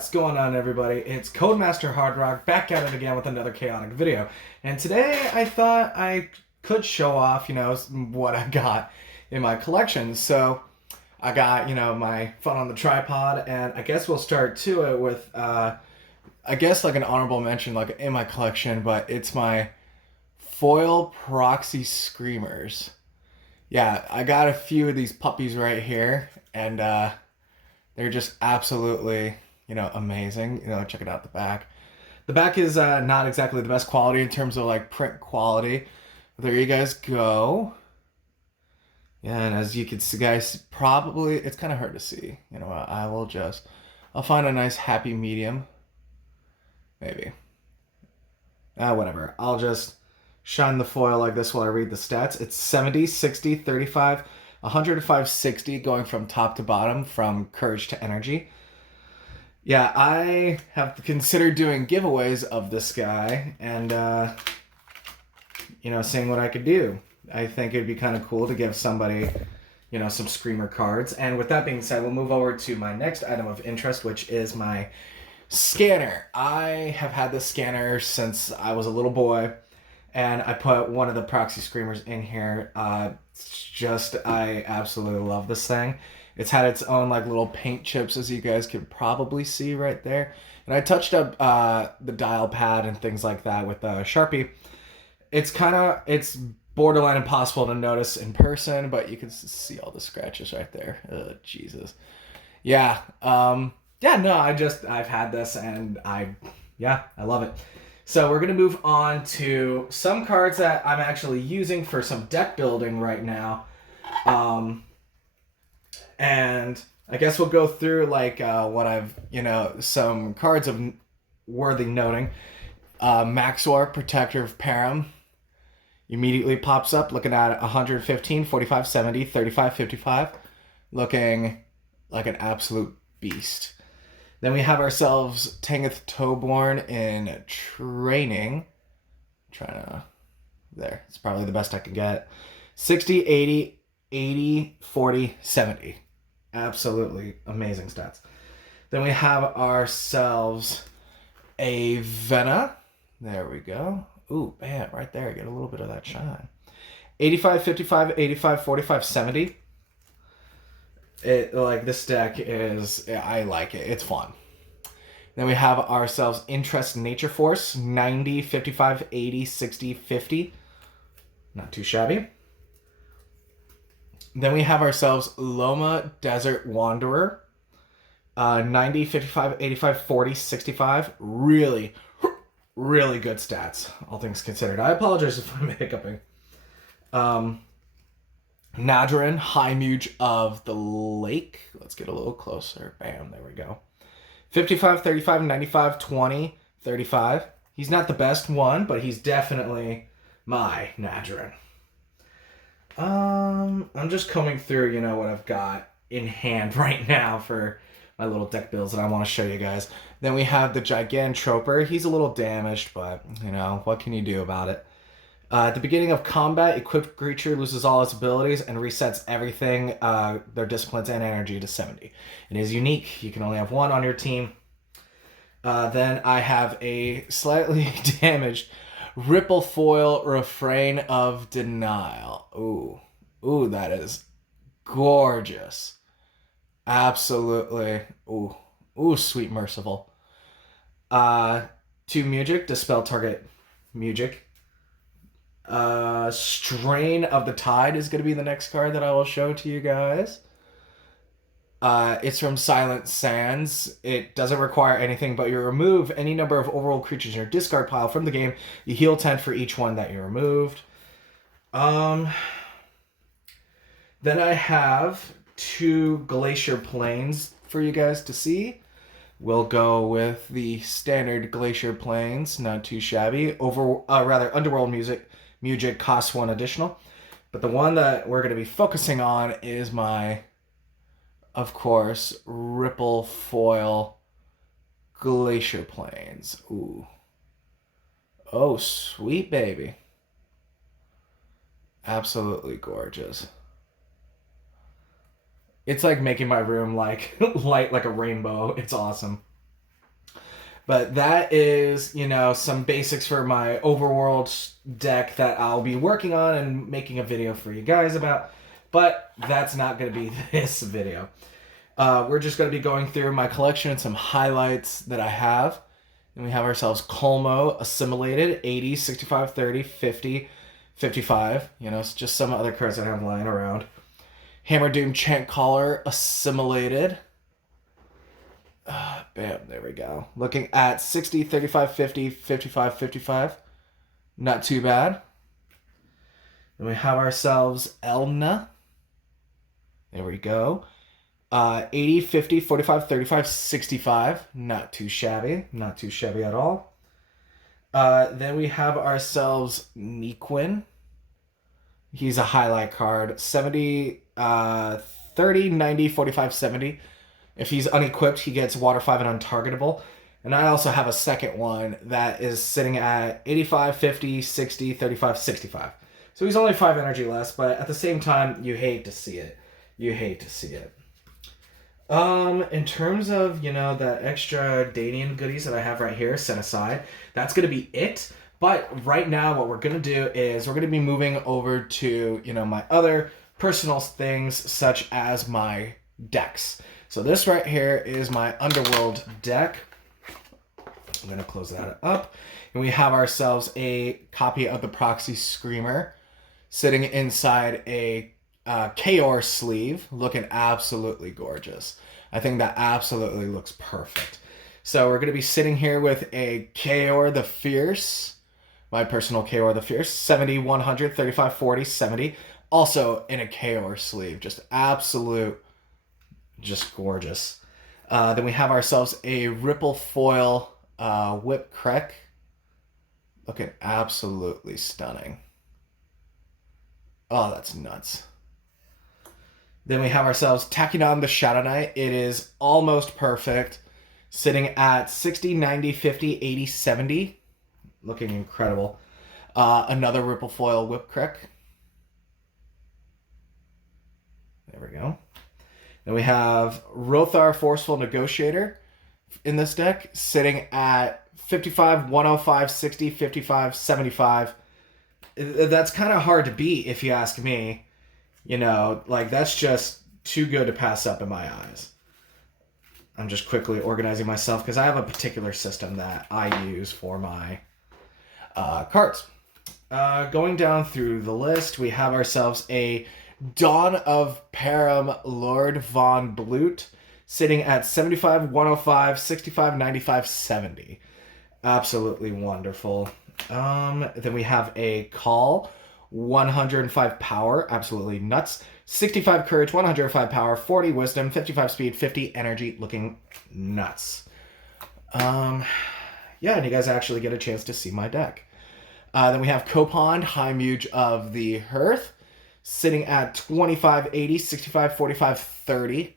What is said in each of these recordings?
What's going on, everybody? It's Codemaster Hard Rock back at it again with another chaotic video. And today I thought I could show off, what I got in my collection. So I got, my phone on the tripod, and I guess we'll start to it with, I guess like an honorable mention, like in my collection, but it's my foil proxy screamers. Yeah, I got a few of these puppies right here, and they're just absolutely, amazing. Check it out the back. The back is not exactly the best quality in terms of like print quality. There you guys go. Yeah, and as you can see, guys, probably it's kind of hard to see. I'll find a nice happy medium. Maybe. Whatever. I'll just shine the foil like this while I read the stats. It's 70, 60, 35, 105, 60 going from top to bottom from courage to energy. Yeah, I have considered doing giveaways of this guy and, seeing what I could do. I think it'd be kind of cool to give somebody, some Screamer cards. And with that being said, we'll move over to my next item of interest, which is my scanner. I have had this scanner since I was a little boy, and I put one of the Proxy Screamers in here. I absolutely love this thing. It's had its own like little paint chips, as you guys can probably see right there. And I touched up the dial pad and things like that with a Sharpie. It's borderline impossible to notice in person, but you can see all the scratches right there. Oh, Jesus. Yeah. I've had this and I love it. So we're going to move on to some cards that I'm actually using for some deck building right now. And I guess we'll go through like what I've, some cards of worthy noting. Maxor, Protector of Param, immediately pops up looking at 115, 45, 70, 35, 55, looking like an absolute beast. Then we have ourselves Tanith Toborn in training. There, it's probably the best I can get. 60, 80, 80, 40, 70. Absolutely amazing stats. Then we have ourselves a Vena. There we go. Ooh, bam, right there. Get a little bit of that shine. 85, 55, 85, 45, 70. This deck I like it. It's fun. Then we have ourselves Interest Nature Force. 90, 55, 80, 60, 50. Not too shabby. Then we have ourselves Loma Desert Wanderer. 90, 55, 85, 40, 65. Really, really good stats, all things considered. I apologize if I'm hiccuping. Nadrin, High Muge of the Lake. Let's get a little closer. Bam, there we go. 55, 35, 95, 20, 35. He's not the best one, but he's definitely my Nadrin. I'm just combing through, what I've got in hand right now for my little deck builds that I want to show you guys. Then we have the Gigantroper. He's a little damaged, but, what can you do about it? At the beginning of combat, equipped creature loses all its abilities and resets everything, their disciplines and energy to 70. It is unique. You can only have one on your team. Then I have a slightly damaged Ripple Foil Refrain of Denial. Ooh, that is gorgeous. Absolutely. Ooh, sweet merciful. 2 Mujic, Dispel target Mujic. Strain of the Tide is going to be the next card that I will show to you guys. It's from Silent Sands. It doesn't require anything, but you remove any number of overworld creatures in your discard pile from the game. You heal 10 for each one that you removed. Then I have 2 Glacier Plains for you guys to see. We'll go with the standard Glacier Plains, not too shabby. Underworld Mujic costs 1 additional. But the one that we're going to be focusing on is my, of course, Ripple Foil Glacier Plains. Ooh. Oh, sweet baby. Absolutely gorgeous. It's like making my room like light like a rainbow. It's awesome. But that is, some basics for my overworld deck that I'll be working on and making a video for you guys about. But that's not going to be this video. We're just going to be going through my collection and some highlights that I have. And we have ourselves Colmo Assimilated, 80, 65, 30, 50, 55. It's just some other cards I have lying around. Hammer Doom Chant Caller Assimilated. Bam, there we go. Looking at 60, 35, 50, 55, 55. Not too bad. Then we have ourselves Elna. There we go. 80, 50, 45, 35, 65. Not too shabby. Not too shabby at all. Then we have ourselves Nequin. He's a highlight card. 70, 30, 90, 45, 70. If he's unequipped, he gets Water 5 and untargetable. And I also have a second one that is sitting at 85, 50, 60, 35, 65. So he's only 5 energy less, but at the same time, you hate to see it. You hate to see it. In terms of, the extra Danian goodies that I have right here set aside, that's going to be it. But right now, what we're going to do is we're going to be moving over to, my other personal things, such as my decks. So this right here is my Underworld deck. I'm going to close that up. And we have ourselves a copy of the Proxy Screamer sitting inside a Kaor sleeve, looking absolutely gorgeous. I think that absolutely looks perfect. So we're going to be sitting here with a Kaor the Fierce, my personal Kaor the Fierce, 70, 100, 35, 40, 70. Also in a Kaor sleeve, just gorgeous. Then we have ourselves a Ripple Foil Whip Krek, looking absolutely stunning. Oh, that's nuts. Then we have ourselves Tachyon the Shadow Knight. It is almost perfect, sitting at 60, 90, 50, 80, 70. Looking incredible. Another Ripple Foil Whip Krek. There we go. Then we have Rothar Forceful Negotiator in this deck, sitting at 55, 105, 60, 55, 75. That's kind of hard to beat if you ask me. That's just too good to pass up in my eyes. I'm just quickly organizing myself because I have a particular system that I use for my cards. Going down through the list, we have ourselves a Dawn of Param Lord Von Blute, sitting at 75, 105, 65, 95, 70. Absolutely wonderful. Then we have a Call, 105 power, absolutely nuts. 65 courage, 105 power, 40 wisdom, 55 speed, 50 energy, looking nuts. And you guys actually get a chance to see my deck. Then we have Copond, High Muge of the Hearth, sitting at 25, 80, 65, 45, 30.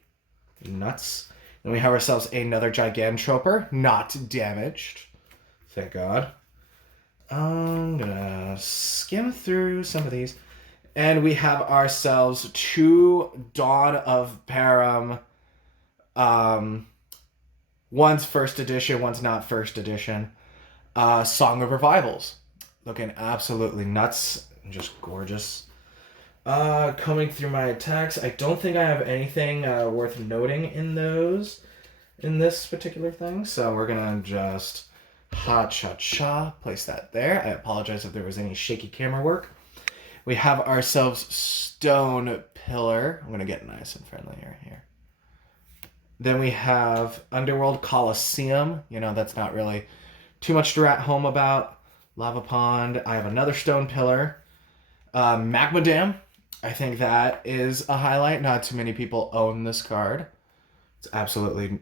Nuts. Then we have ourselves another Gigantroper, not damaged. Thank God. I'm gonna skim through some of these. And we have ourselves 2 Dawn of Param. One's first edition, one's not first edition. Song of Revivals. Looking absolutely nuts. Just gorgeous. Coming through my attacks, I don't think I have anything worth noting in this particular thing. So we're gonna just place that there. I apologize if there was any shaky camera work. We have ourselves Stone Pillar. I'm gonna get nice and friendly here. Then we have Underworld Coliseum. That's not really too much to write home about. Lava Pond. I have another Stone Pillar. Magma Dam. I think that is a highlight. Not too many people own this card. It's absolutely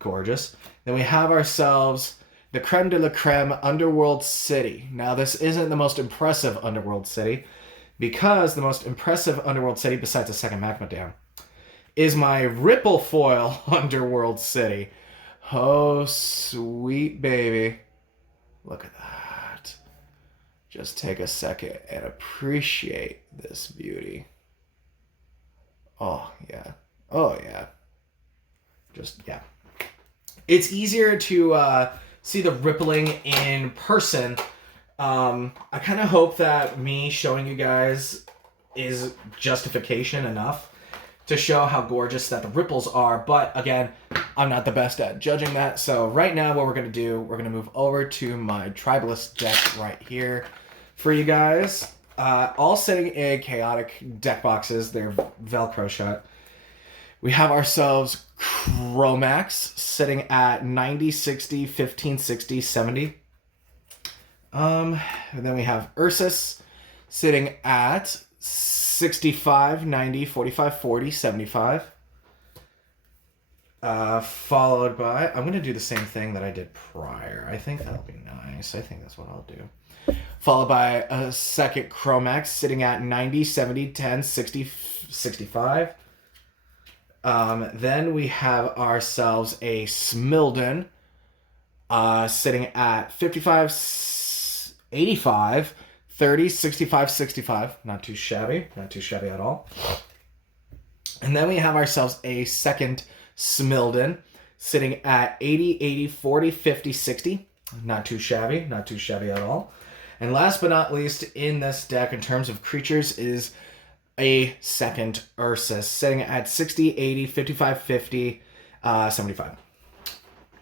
gorgeous. Then we have ourselves the creme de la creme Underworld City. Now, this isn't the most impressive Underworld City, because the most impressive Underworld City, besides the second Magma Dam, is my Ripple Foil Underworld City. Oh, sweet baby. Look at that. Just take a second and appreciate this beauty. Oh, yeah. Oh, yeah. Just, yeah. It's easier to see the rippling in person. I kind of hope that me showing you guys is justification enough to show how gorgeous that the ripples are. But again, I'm not the best at judging that. So right now what we're going to do, we're going to move over to my Tribalist deck right here for you guys. All sitting in chaotic deck boxes. They're Velcro shut. We have ourselves Chromax sitting at 90, 60, 15, 60, 70. And then we have Ursus sitting at 65, 90, 45, 40, 75. Followed by, I'm going to do the same thing that I did prior. I think that'll be nice. I think that's what I'll do. Followed by a second Chromax sitting at 90, 70, 10, 60, 65. Then we have ourselves a Smilden sitting at 55, 85, 30, 65, 65. Not too shabby. Not too shabby at all. And then we have ourselves a second Smilden sitting at 80, 80, 40, 50, 60. Not too shabby. Not too shabby at all. And last but not least in this deck in terms of creatures is a second Ursus sitting at 60, 80, 55, 50, 75.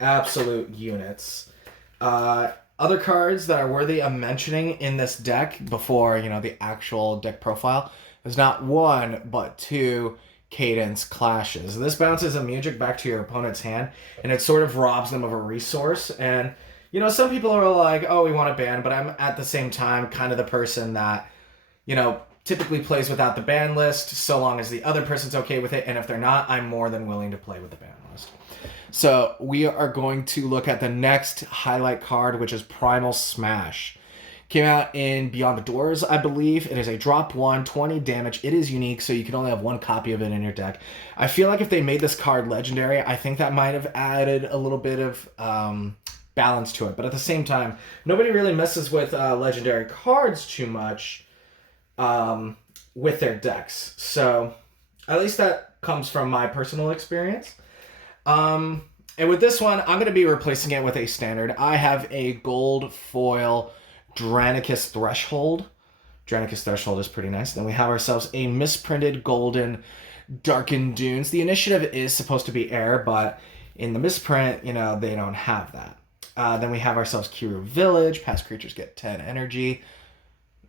Absolute units. Other cards that are worthy of mentioning in this deck before, the actual deck profile is not one, but two Cadence Clashes. This bounces a Mewtwo back to your opponent's hand, and it sort of robs them of a resource. And, some people are like, oh, we want a ban, but I'm at the same time kind of the person that, typically plays without the ban list so long as the other person's okay with it. And if they're not, I'm more than willing to play with the ban list. So we are going to look at the next highlight card, which is Primal Smash. Came out in Beyond the Doors, I believe. It is a drop 1, 20 damage. It is unique, so you can only have one copy of it in your deck. I feel like if they made this card legendary, I think that might have added a little bit of balance to it. But at the same time, nobody really messes with legendary cards too much with their decks. So at least that comes from my personal experience. And with this one, I'm going to be replacing it with a standard. I have a gold foil Dranicus Threshold. Dranicus Threshold is pretty nice. Then we have ourselves a misprinted golden Darkened Dunes. The initiative is supposed to be air, but in the misprint, they don't have that. Then we have ourselves Kiru Village. Past creatures get 10 energy.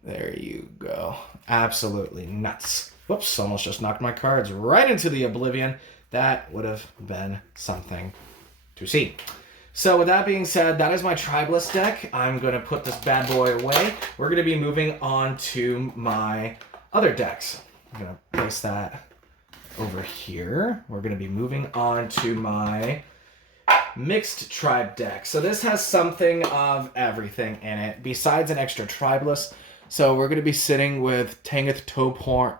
There you go. Absolutely nuts. Whoops, almost just knocked my cards right into the oblivion. That would have been something to see. So with that being said, that is my Tribalist deck. I'm going to put this bad boy away. We're going to be moving on to my other decks. I'm going to place that over here. We're going to be moving on to my Mixed Tribe deck. So this has something of everything in it, besides an extra Tribalist. So we're going to be sitting with Tanith Toborn,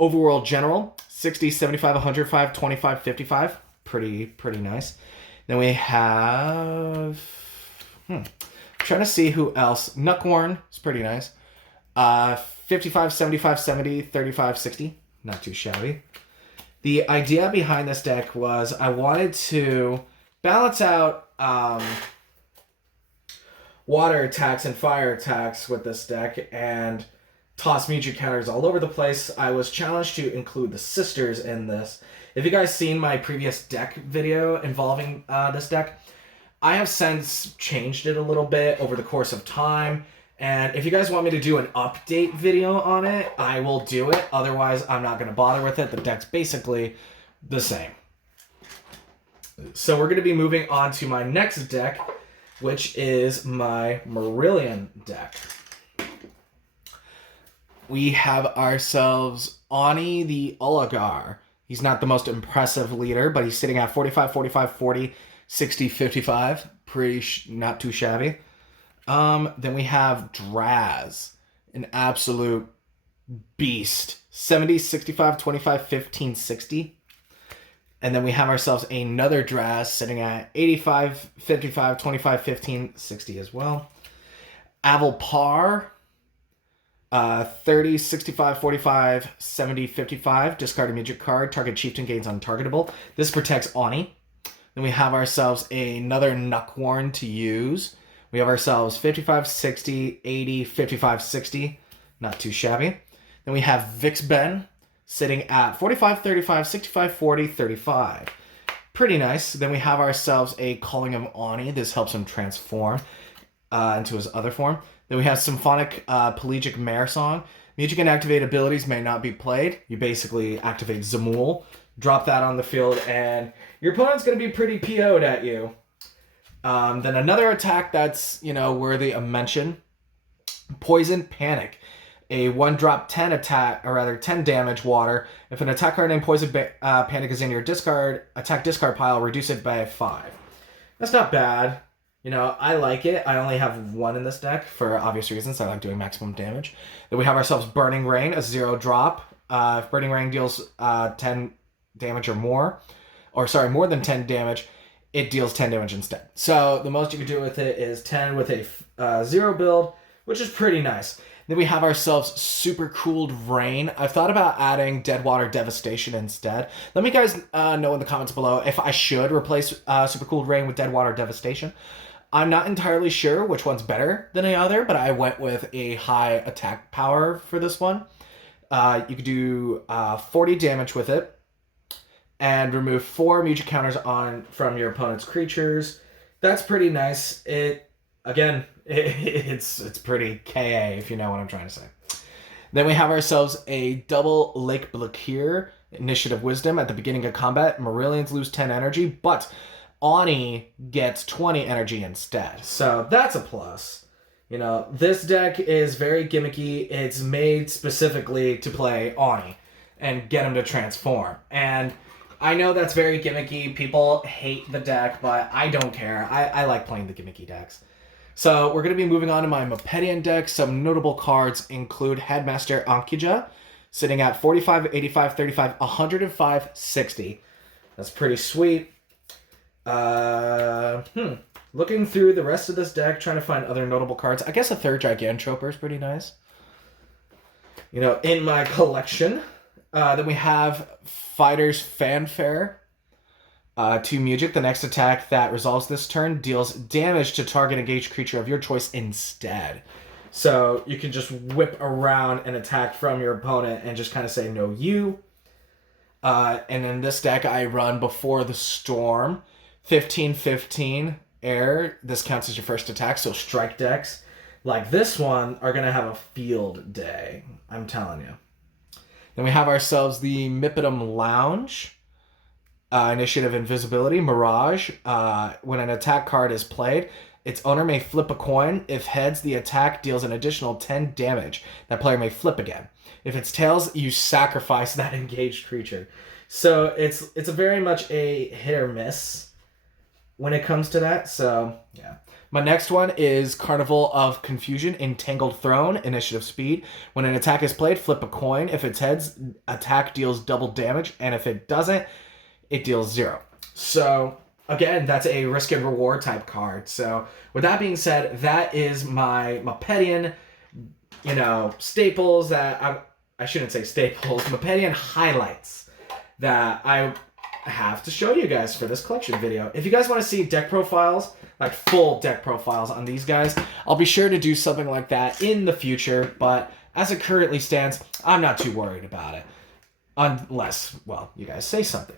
Overworld General, 60, 75, 105, 25, 55. Pretty nice. Then we have... trying to see who else. Nuckworn is pretty nice. 55, 75, 70, 35, 60. Not too shabby. The idea behind this deck was I wanted to balance out water attacks and fire attacks with this deck and toss Mewtwo counters all over the place. I was challenged to include the sisters in this. If you guys seen my previous deck video involving this deck, I have since changed it a little bit over the course of time. And if you guys want me to do an update video on it, I will do it. Otherwise, I'm not going to bother with it. The deck's basically the same. So we're going to be moving on to my next deck, which is my Marillion deck. We have ourselves Ani the Oligar. He's not the most impressive leader, but he's sitting at 45, 45, 40, 60, 55. Not too shabby. Then we have Draz, an absolute beast. 70, 65, 25, 15, 60. And then we have ourselves another Draz sitting at 85, 55, 25, 15, 60 as well. Avalpar, 30, 65, 45, 70, 55. Discard a Mewtwo card. Target chieftain gains untargetable. This protects Ani. Then we have ourselves another Nuckwarn to use. We have ourselves 55, 60, 80, 55, 60. Not too shabby. Then we have Vixben sitting at 45, 35, 65, 40, 35. Pretty nice. Then we have ourselves a Calling of Ani. This helps him transform into his other form. Then we have Symphonic Pelagic Mare Song. Music and activate abilities may not be played. You basically activate Zamul, drop that on the field, and your opponent's going to be pretty PO'd at you. Then another attack that's, worthy of mention. Poison Panic. A 1-drop 10 attack, or rather 10 damage water. If an attack card named Poison Panic is in your attack discard pile, reduce it by 5. That's not bad. I like it. I only have one in this deck for obvious reasons. I like doing maximum damage. Then we have ourselves Burning Rain, a 0-drop. If Burning Rain deals 10 damage or more, more than 10 damage, it deals 10 damage instead. So the most you can do with it is 10 with a 0 build, which is pretty nice. Then we have ourselves Super Cooled Rain. I've thought about adding Deadwater Devastation instead. Let me guys know in the comments below if I should replace Super Cooled Rain with Deadwater Devastation. I'm not entirely sure which one's better than the other, but I went with a high attack power for this one. You could do 40 damage with it and remove 4 music counters from your opponent's creatures. That's pretty nice. It's pretty KA, if you know what I'm trying to say. Then we have ourselves a double Lake Blakir, Initiative Wisdom. At the beginning of combat, Marillions lose 10 energy, but Ani gets 20 energy instead. So that's a plus. This deck is very gimmicky. It's made specifically to play Ani and get him to transform. And I know that's very gimmicky. People hate the deck, but I don't care. I like playing the gimmicky decks. So we're going to be moving on to my Mopedian deck. Some notable cards include Headmaster Ankija, sitting at 45, 85, 35, 105, 60. That's pretty sweet. Looking through the rest of this deck, trying to find other notable cards. I guess a third Gigantroper is pretty nice. In my collection. Then we have Fighter's Fanfare. 2 music. The next attack that resolves this turn deals damage to target engaged creature of your choice instead. So you can just whip around an attack from your opponent and just kind of say, no, you. And in this deck, I run Before the Storm. 15-15 air. This counts as your first attack, so strike decks like this one are going to have a field day. I'm telling you. Then we have ourselves the Mipidum Lounge. Initiative Invisibility, Mirage. When an attack card is played, its owner may flip a coin. If heads, the attack deals an additional 10 damage. That player may flip again. If it's tails, you sacrifice that engaged creature. So it's a very much a hit or miss when it comes to that. So yeah. My next one is Carnival of Confusion, Entangled Throne, Initiative Speed. When an attack is played, flip a coin. If it's heads, attack deals double damage, and if it doesn't, it deals 0. So, again, that's a risk and reward type card. So, with that being said, that is my Mopedian, staples that I shouldn't say staples, Mopedian highlights that I have to show you guys for this collection video. If you guys want to see deck profiles, like full deck profiles on these guys, I'll be sure to do something like that in the future, but as it currently stands, I'm not too worried about it. Unless, you guys say something.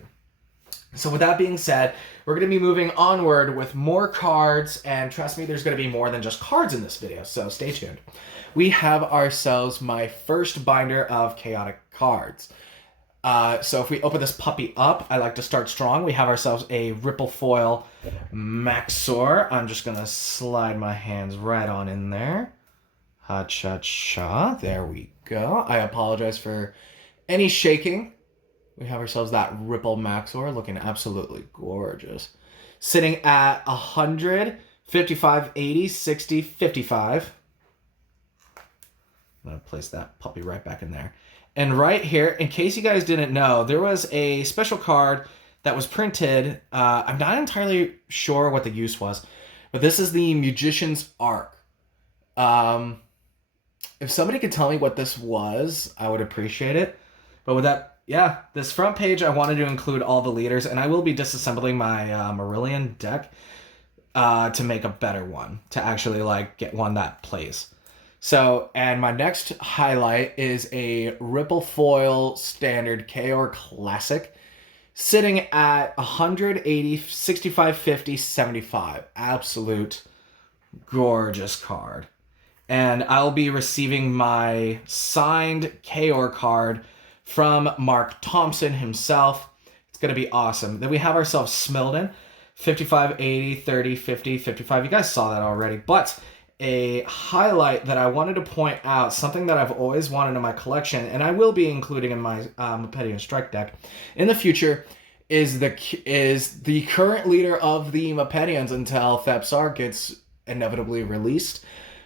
So with that being said, we're going to be moving onward with more cards, and trust me, there's going to be more than just cards in this video, so stay tuned. We have ourselves my first binder of chaotic cards. So if we open this puppy up, I like to start strong. We have ourselves a Ripple Foil Maxor. I'm just going to slide my hands right on in there. Ha-cha-cha. There we go. I apologize for any shaking. We have ourselves that Ripple Maxor looking absolutely gorgeous. Sitting at 100, 55, 80, 60, 55. I'm going to place that puppy right back in there. And right here, in case you guys didn't know, there was a special card that was printed. I'm not entirely sure what the use was, but this is the Magician's Arc. If somebody could tell me what this was, I would appreciate it. But with that, yeah, this front page I wanted to include all the leaders, and I will be disassembling my Marillion deck to make a better one, to actually like get one that plays. So, and my next highlight is a Ripple Foil Standard Chaos Classic, sitting at 180, 65, 50, 75. Absolute gorgeous card. And I'll be receiving my signed Kaor card from Mark Thompson himself. It's going to be awesome. Then we have ourselves Smilden, 55, 80, 30, 50, 55. You guys saw that already. But a highlight that I wanted to point out, something that I've always wanted in my collection, and I will be including in my Mepetian Strike deck in the future, is the current leader of the Mepetians until Thepsar gets inevitably released.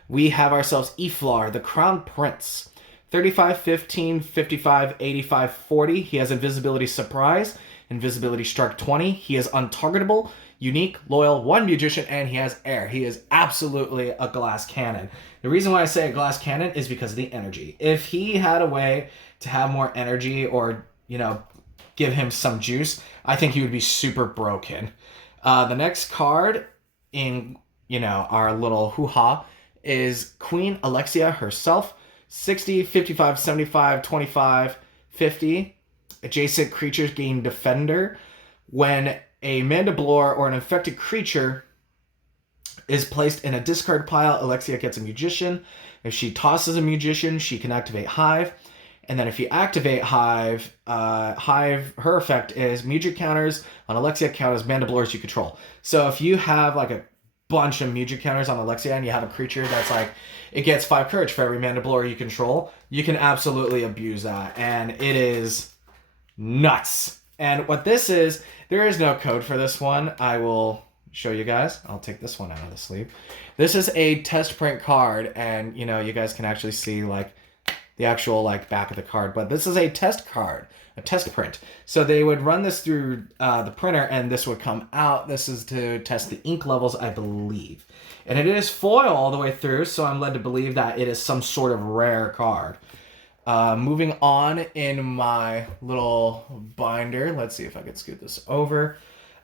We have ourselves Iflar, the Crown Prince. 35, 15, 55, 85, 40. He has Invisibility Surprise, Invisibility Strike 20. He is untargetable, unique, loyal, one magician, and he has air. He is absolutely a glass cannon. The reason why I say a glass cannon is because of the energy. If he had a way to have more energy or, give him some juice, I think he would be super broken. The next card in, our little hoo-ha is Queen Alexia herself. 60, 55, 75, 25, 50. Adjacent creatures gain Defender. When a Mandiblor or an infected creature is placed in a discard pile, Alexia gets a Magician. If she tosses a Magician, she can activate Hive. And then if you activate Hive, her effect is Music counters on Alexia count as Mandiblors you control. So if you have like a bunch of Music counters on Alexia and you have a creature that's like, it gets 5 courage for every Mandiblor you control, you can absolutely abuse that. And it is nuts. And what this is, there is no code for this one. I will show you guys. I'll take this one out of the sleeve. This is a test print card, and you guys can actually see like the actual like back of the card, but this is a test card, a test print. So they would run this through the printer and this would come out. This is to test the ink levels, I believe. And it is foil all the way through, so I'm led to believe that it is some sort of rare card. Moving on in my little binder, let's see if I can scoot this over.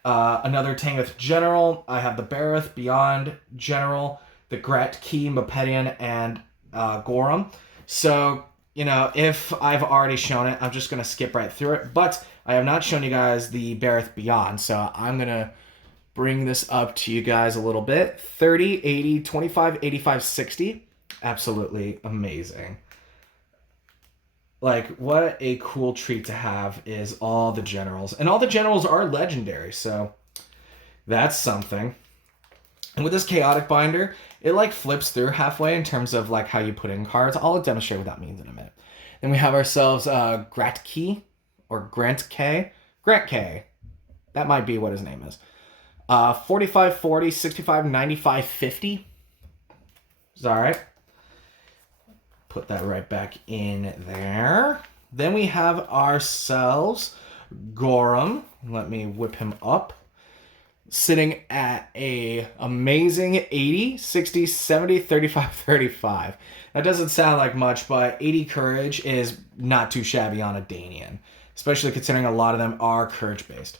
Another Tangoth General. I have the Bareth Beyond General, the Gret Key Mepetian, and Gorum. So, if I've already shown it, I'm just going to skip right through it. But I have not shown you guys the Bareth Beyond, so I'm going to bring this up to you guys a little bit. 30, 80, 25, 85, 60. Absolutely amazing. Like, what a cool treat to have is all the generals. And all the generals are legendary, so that's something. And with this chaotic binder, it like flips through halfway in terms of like how you put in cards. I'll demonstrate what that means in a minute. Then we have ourselves Grat Key or Grant K. Grant K. That might be what his name is. 45, 40, 65, 95, 50. Is that all right? Put that right back in there. Then we have ourselves Gorum. Let me whip him up. Sitting at a amazing 80, 60, 70, 35, 35. That doesn't sound like much, but 80 courage is not too shabby on a Danian, especially considering a lot of them are courage based.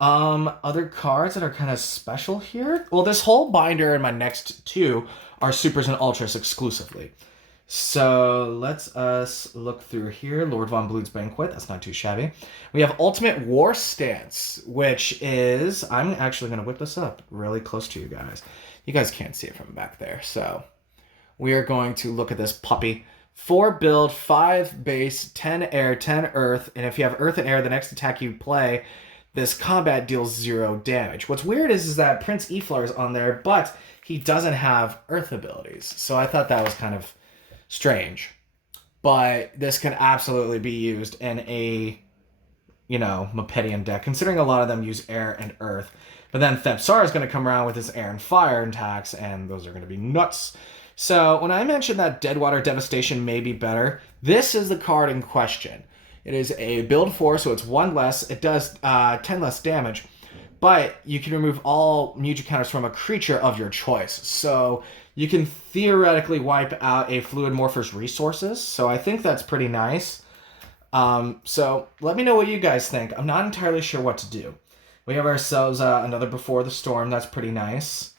Other cards that are kind of special here. Well, this whole binder and my next two are supers and ultras exclusively. So let's us look through here. Lord Von Blood's Banquet, that's not too shabby. We have Ultimate War Stance, which is, I'm actually going to whip this up really close to you guys. You guys can't see it from back there. So we are going to look at this puppy. 4 build, 5 base, 10 air, 10 earth. And if you have earth and air, the next attack you play, this combat deals 0 damage. What's weird is that Prince Iflar is on there, but he doesn't have earth abilities. So I thought that was kind of strange, but this can absolutely be used in a, Mepetian deck, considering a lot of them use air and earth. But then Thepsar is going to come around with his air and fire attacks, and those are going to be nuts. So when I mentioned that Deadwater Devastation may be better, this is the card in question. It is a build 4, so it's 1 less. It does 10 less damage, but you can remove all Music counters from a creature of your choice. So you can theoretically wipe out a Fluid Morpher's resources, so I think that's pretty nice. So let me know what you guys think. I'm not entirely sure what to do. We have ourselves another Before the Storm. That's pretty nice.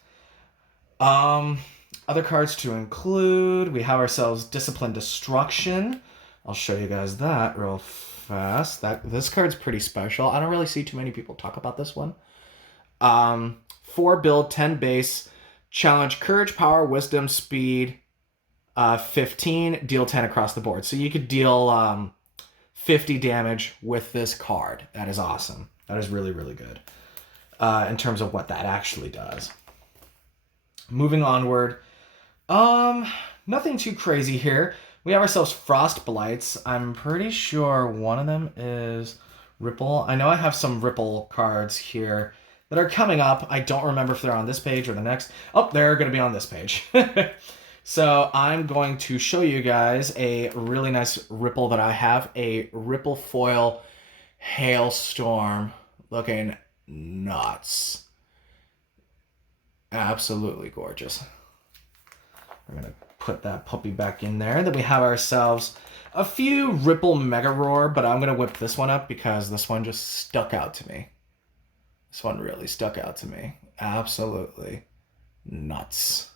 Um, Other cards to include. We have ourselves Discipline Destruction. I'll show you guys that real fast. This card's pretty special. I don't really see too many people talk about this one. 4 build, 10 base. Challenge Courage, Power, Wisdom, Speed. 15, deal 10 across the board. So you could deal 50 damage with this card. That is awesome. That is really, really good in terms of what that actually does. Moving onward. Nothing too crazy here. We have ourselves Frost Blights. I'm pretty sure one of them is Ripple. I know I have some Ripple cards here that are coming up. I don't remember if they're on this page or the next. Oh, they're going to be on this page. So I'm going to show you guys a really nice Ripple that I have. A Ripple Foil Hailstorm, looking nuts. Absolutely gorgeous. We're going to put that puppy back in there. Then we have ourselves a few Ripple Mega Roar, but I'm going to whip this one up because this one just stuck out to me. This one really stuck out to me. Absolutely nuts.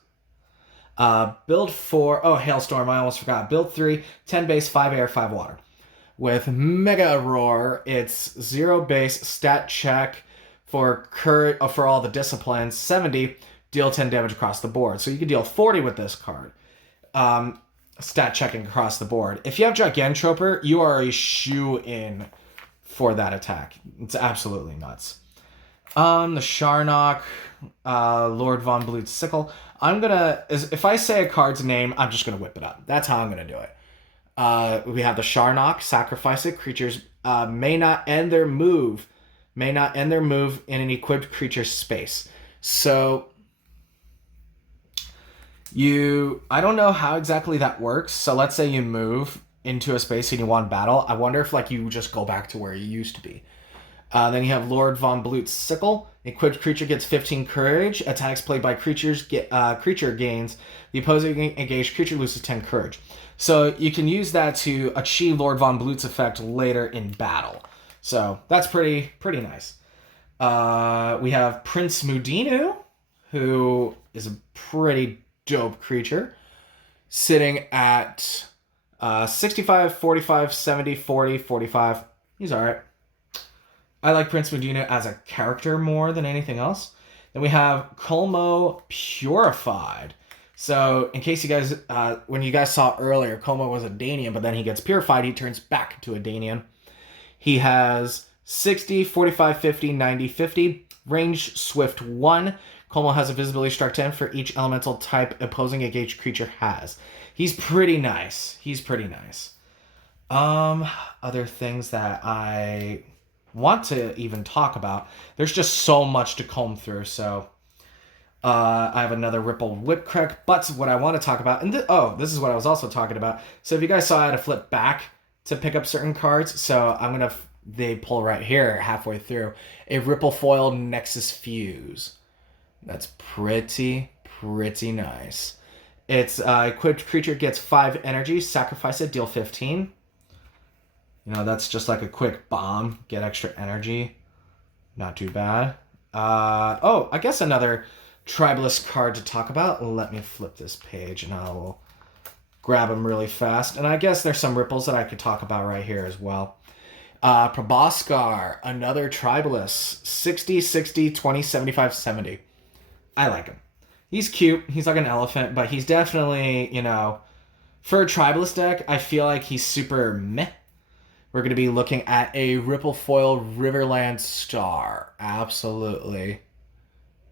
Build 4, oh, Hailstorm, I almost forgot. Build 3, 10 base, 5 air, 5 water. With Mega Roar, it's 0 base, stat check for all the disciplines, 70, deal 10 damage across the board. So you can deal 40 with this card. Stat checking across the board. If you have Gigantroper, you are a shoe-in for that attack. It's absolutely nuts. The Sharnock, Lord Von Blute's Sickle. If I say a card's name, I'm just going to whip it up. That's how I'm going to do it. We have the Sharnock, sacrifice it. Creatures may not end their move in an equipped creature's space. So I don't know how exactly that works. So let's say you move into a space and you want battle. I wonder if you just go back to where you used to be. Then you have Lord Von Blute's Sickle. Equipped creature gets 15 courage. Attacks played by creature gains. The opposing engaged creature loses 10 courage. So you can use that to achieve Lord Von Blute's effect later in battle. So that's pretty nice. We have Prince Mudinu, who is a pretty dope creature, sitting at 65, 45, 70, 40, 45. He's all right. I like Prince Mudinu as a character more than anything else. Then we have Kolmo Purified. So in case you guys, when you guys saw earlier, Kolmo was a Danian, but then he gets purified. He turns back to a Danian. He has 60, 45, 50, 90, 50. Range Swift 1. Kolmo has a Visibility Struck 10 for each elemental type opposing engaged creature has. He's pretty nice. Other things that I want to even talk about. There's just so much to comb through, so I have another Ripple Whipcrack, but what I want to talk about, this is what I was also talking about. So if you guys saw, I had to flip back to pick up certain cards, so they pull right here halfway through, a Ripple Foil Nexus Fuse. That's pretty nice. It's equipped creature gets 5 energy, sacrifice it, deal 15. That's just like a quick bomb. Get extra energy. Not too bad. I guess another Tribalist card to talk about. Let me flip this page and I'll grab them really fast. And I guess there's some ripples that I could talk about right here as well. Proboscar, another Tribalist. 60, 60, 20, 75, 70. I like him. He's cute. He's like an elephant, but he's definitely, for a Tribalist deck, I feel like he's super meh. We're going to be looking at a Ripple Foil Riverland Star. Absolutely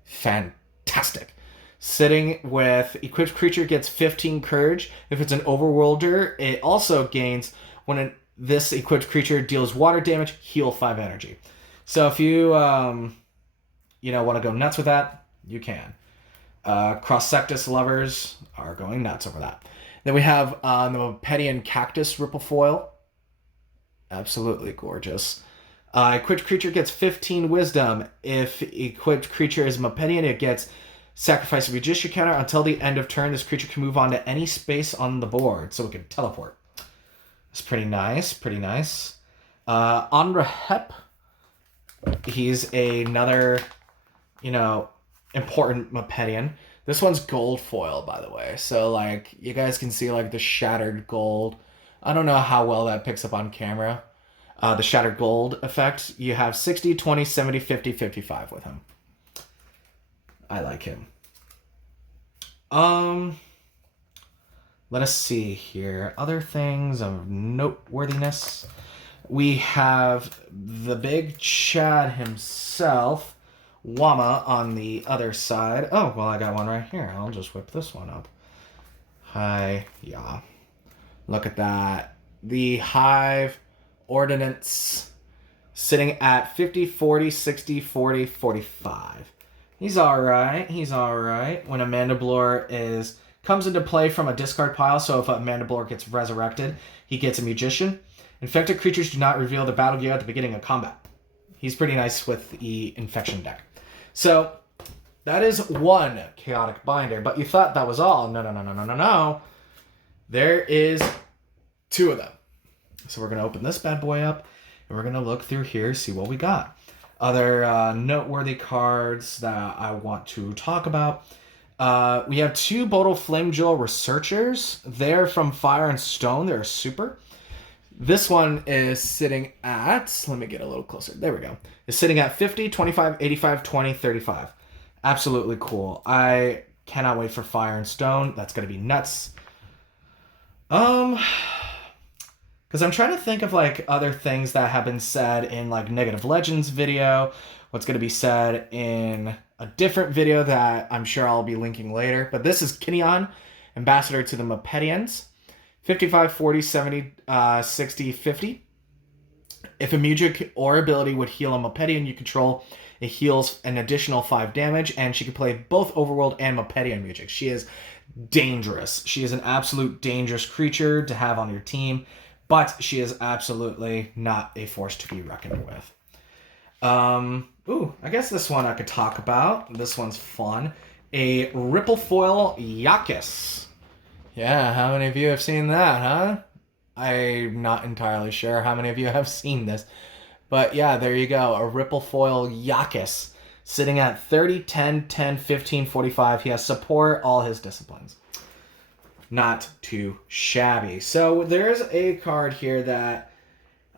fantastic. Sitting with equipped creature gets 15 courage. If it's an overworlder, it also gains when this equipped creature deals water damage, heal 5 energy. So if you want to go nuts with that, you can. Cross-Sectus lovers are going nuts over that. Then we have the Mopedian Cactus Ripple Foil. Absolutely gorgeous. Equipped creature gets 15 wisdom. If equipped creature is Mopedian, it gets sacrifice a magician counter. Until the end of turn, this creature can move on to any space on the board, so it can teleport. It's pretty nice, pretty nice. Andra Hep, he's another, you know, important Mopedian. This one's gold foil, by the way. So, like, you guys can see, like, the shattered gold. I don't know how well that picks up on camera. The shattered gold effect. You have 60, 20, 70, 50, 55 with him. I like him. Let us see here. Other things of noteworthiness. We have the big Chad himself, Wama, on the other side. Oh, well, I got one right here. I'll just whip this one up. Hi, yeah. Look at that. The Hive Ordnance sitting at 50, 40, 60, 40, 45. He's alright. He's alright. When a Mandiblor comes into play from a discard pile, so if a Mandiblor gets resurrected, he gets a Magician. Infected creatures do not reveal their battle gear at the beginning of combat. He's pretty nice with the Infection deck. So, that is one Chaotic Binder, but you thought that was all. No. There is two of them. So we're going to open this bad boy up, and we're going to look through here, see what we got. Other noteworthy cards that I want to talk about. We have two Bodil Flamejewel Researchers. They're from Fire and Stone. They're super. This one is sitting at, let me get a little closer. There we go. It's sitting at 50, 25, 85, 20, 35. Absolutely cool. I cannot wait for Fire and Stone. That's going to be nuts. Because I'm trying to think of like other things that have been said in like Negative Legends video, what's going to be said in a different video that I'm sure I'll be linking later. But this is Kinneon, Ambassador to the Mopedians. 55, 40, 70, 60, 50. If a music or ability would heal a Mopedian you control, it heals an additional 5 damage, and she can play both Overworld and Mopedian music. She is dangerous. She is an absolute dangerous creature to have on your team, but she is absolutely not a force to be reckoned with. I guess this one I could talk about. This one's fun. A Ripple Foil Yakis. Yeah, how many of you have seen that, huh? I'm not entirely sure how many of you have seen this. But yeah, there you go. A Ripple Foil Yakis. Sitting at 30, 10, 10, 15, 45. He has support, all his disciplines. Not too shabby. So there's a card here that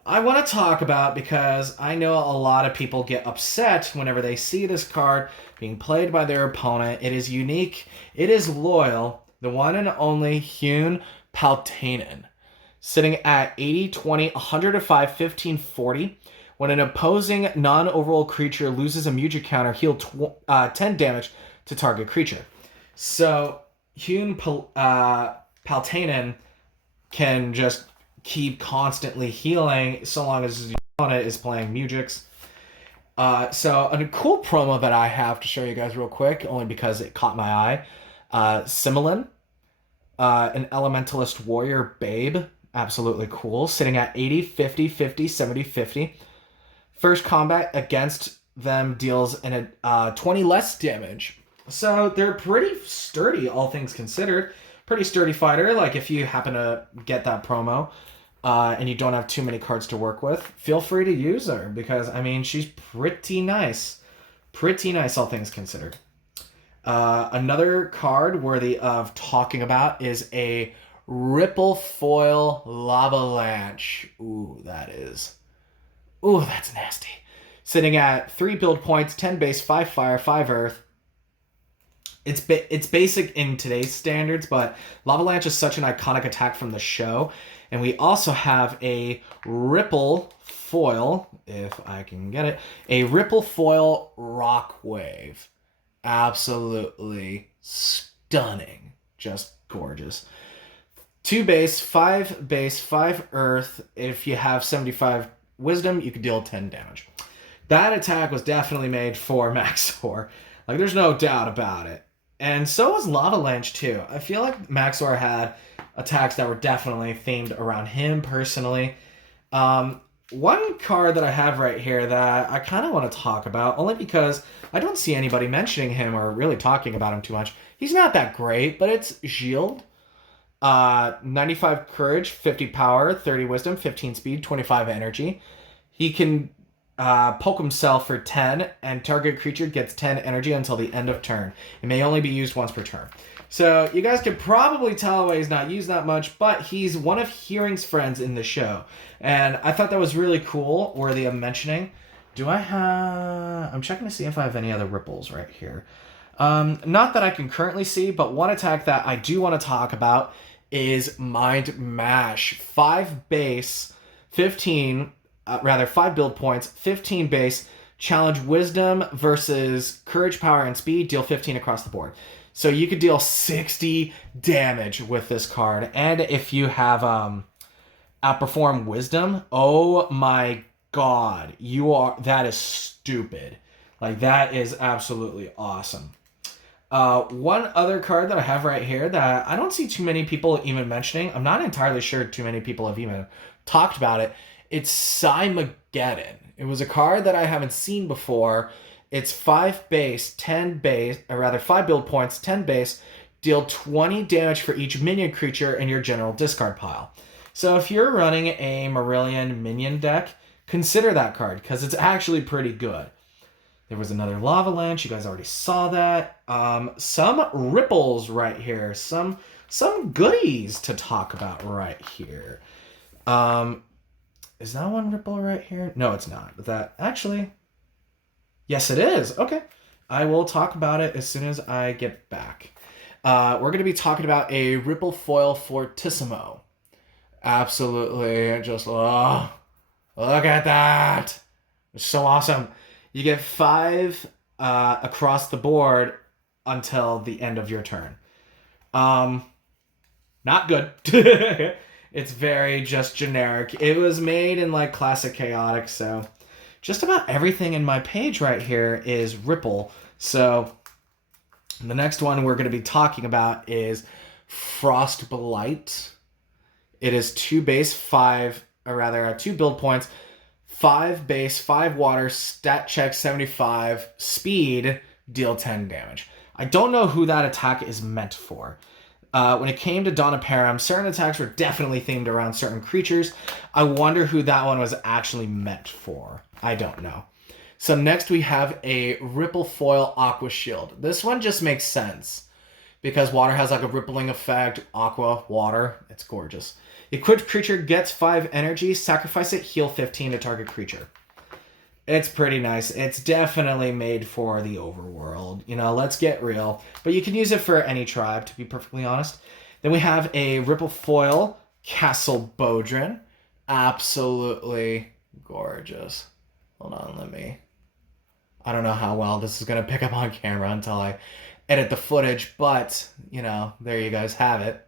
I want to talk about because I know a lot of people get upset whenever they see this card being played by their opponent. It is unique. It is loyal. The one and only Hyun Paltainen. Sitting at 80, 20, 105, 15, 40. When an opposing non-overall creature loses a music counter, heal 10 damage to target creature. So Hyun Paltainen can just keep constantly healing so long as your opponent is playing Mujix. So a cool promo that I have to show you guys real quick, only because it caught my eye. Similin, an Elementalist Warrior Babe. Absolutely cool. Sitting at 80, 50, 50, 70, 50. First combat against them deals 20 less damage. So they're pretty sturdy, all things considered. Pretty sturdy fighter. Like if you happen to get that promo and you don't have too many cards to work with, feel free to use her because, I mean, she's pretty nice. Pretty nice, all things considered. Another card worthy of talking about is a Ripple Foil Lavalanche. That's nasty. Sitting at 3 build points, 10 base, 5 fire, 5 earth. It's basic in today's standards, but Lavalanche is such an iconic attack from the show. And we also have a Ripple Foil, if I can get it, a Ripple Foil Rock Wave. Absolutely stunning. Just gorgeous. 2 base, 5 base, 5 earth. If you have 75 wisdom, you can deal 10 damage. That attack was definitely made for Maxor. Like, there's no doubt about it. And so was Lavalanche, too. I feel like Maxor had attacks that were definitely themed around him, personally. One card that I have right here that I kind of want to talk about, only because I don't see anybody mentioning him or really talking about him too much. He's not that great, but it's Shield. 95 courage, 50 power, 30 wisdom, 15 speed, 25 energy. He can poke himself for 10, and target creature gets 10 energy until the end of turn. It may only be used once per turn. So you guys could probably tell why he's not used that much, but he's one of Hearing's friends in the show. And I thought that was really cool, worthy of mentioning. Do I have... I'm checking to see if I have any other ripples right here. Not that I can currently see, but one attack that I do want to talk about is Mind Mash. 5 base, 15... 5 build points, 15 base, challenge wisdom versus courage, power, and speed, deal 15 across the board. So you could deal 60 damage with this card. And if you have outperform wisdom, oh my god, that is stupid. Like, that is absolutely awesome. One other card that I have right here that I don't see too many people even mentioning, I'm not entirely sure too many people have even talked about it. It's Cymageddon. It was a card that I haven't seen before. It's 5 base, 10 base, or rather 5 build points, 10 base, deal 20 damage for each minion creature in your general discard pile. So if you're running a Marillion minion deck, consider that card, because it's actually pretty good. There was another Lavalanche. You guys already saw that. Some ripples right here. Some goodies to talk about right here. Is that one ripple right here? No, it's not. But that actually... Yes, it is. Okay. I will talk about it as soon as I get back. We're going to be talking about a Ripple Foil Fortissimo. Absolutely. Just, oh, look at that. It's so awesome. You get 5 across the board until the end of your turn. Not good. It's very just generic. It was made in like Classic Chaotic, so just about everything in my page right here is Ripple. So the next one we're going to be talking about is Frostblight. It is 2 base, 2 build points, 5 base, 5 water, stat check 75, speed, deal 10 damage. I don't know who that attack is meant for. When it came to Dawn of Param, certain attacks were definitely themed around certain creatures. I wonder who that one was actually meant for. I don't know. So next we have a Ripple Foil Aqua Shield. This one just makes sense because water has like a rippling effect. Aqua, water, it's gorgeous. Equipped creature gets 5 energy, sacrifice it, heal 15 to target creature. It's pretty nice. It's definitely made for the overworld. You know, let's get real. But you can use it for any tribe, to be perfectly honest. Then we have a Ripple Foil Castle Bodhran. Absolutely gorgeous. Hold on, I don't know how well this is going to pick up on camera until I edit the footage, but, you know, there you guys have it.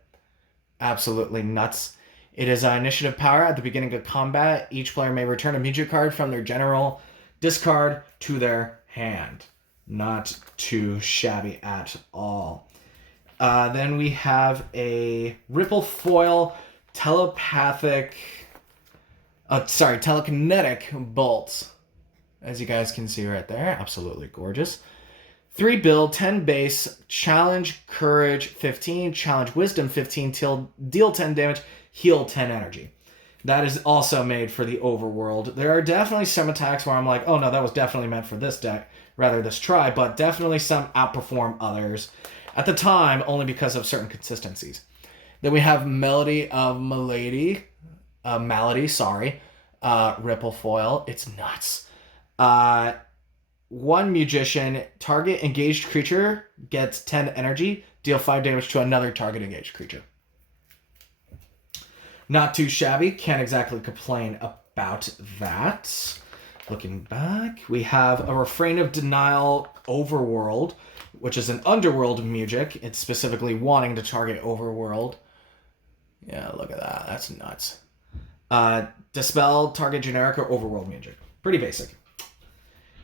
Absolutely nuts. It is initiative power. At the beginning of combat, each player may return a Muja card from their general discard to their hand. Not too shabby at all. Then we have a Ripple Foil telekinetic bolt. As you guys can see right there, absolutely gorgeous. 3 build, 10 base, challenge courage 15, challenge wisdom 15, deal 10 damage, heal 10 energy. That is also made for the overworld. There are definitely some attacks where I'm like, oh no, that was definitely meant for this deck, rather this tribe, but definitely some outperform others at the time only because of certain consistencies. Then we have Melody of Malady, Ripple Foil. It's nuts. 1 Magician, target engaged creature gets 10 energy, deal 5 damage to another target engaged creature. Not too shabby, can't exactly complain about that. Looking back, we have a Refrain of Denial Overworld, which is an underworld music. It's specifically wanting to target overworld. Yeah, look at that, that's nuts. Dispel, target generic or overworld music. Pretty basic.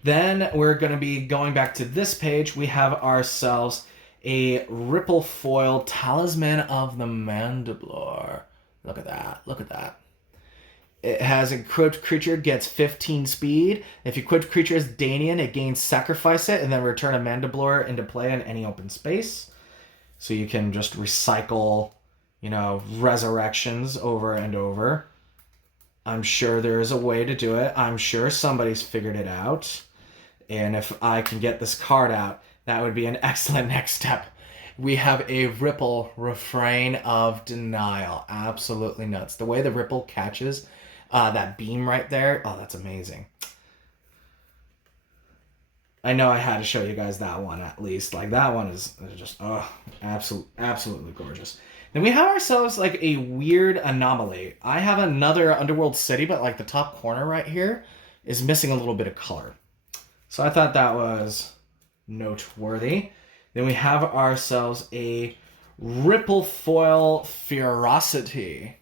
Then we're going to be going back to this page. We have ourselves a Ripple Foil Talisman of the Mandiblor. Look at that. Look at that. It has equipped creature gets 15 speed. If equipped creature is Danian, it gains sacrifice it and then return a Mandiblor into play in any open space. So you can just recycle, resurrections over and over. I'm sure there is a way to do it. I'm sure somebody's figured it out. And if I can get this card out, that would be an excellent next step. We have a Ripple Refrain of Denial. Absolutely nuts. The way the Ripple catches that beam right there, oh, that's amazing. I know I had to show you guys that one at least. Like, that one is just, absolutely gorgeous. Then we have ourselves, like, a weird anomaly. I have another Underworld City, but, like, the top corner right here is missing a little bit of color. So I thought that was noteworthy. Then we have ourselves a Ripple Foil Ferocity.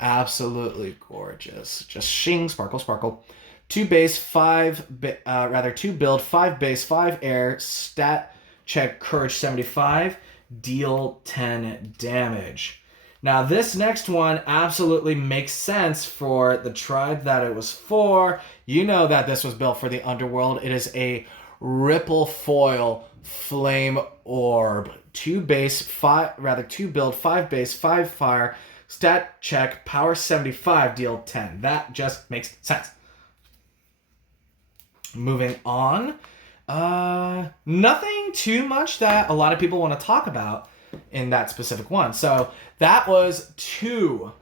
Absolutely gorgeous. Just shing, sparkle, sparkle. 2 base, 2 build, 5 base, 5 air, stat check, courage 75, deal 10 damage. Now this next one absolutely makes sense for the tribe that it was for. You know that this was built for the Underworld. It is a Ripple Foil Flame Orb. 2 build, 5 base, 5 fire, stat check, power 75, deal 10. That just makes sense. Moving on. Nothing too much that a lot of people want to talk about in that specific one. So that was 2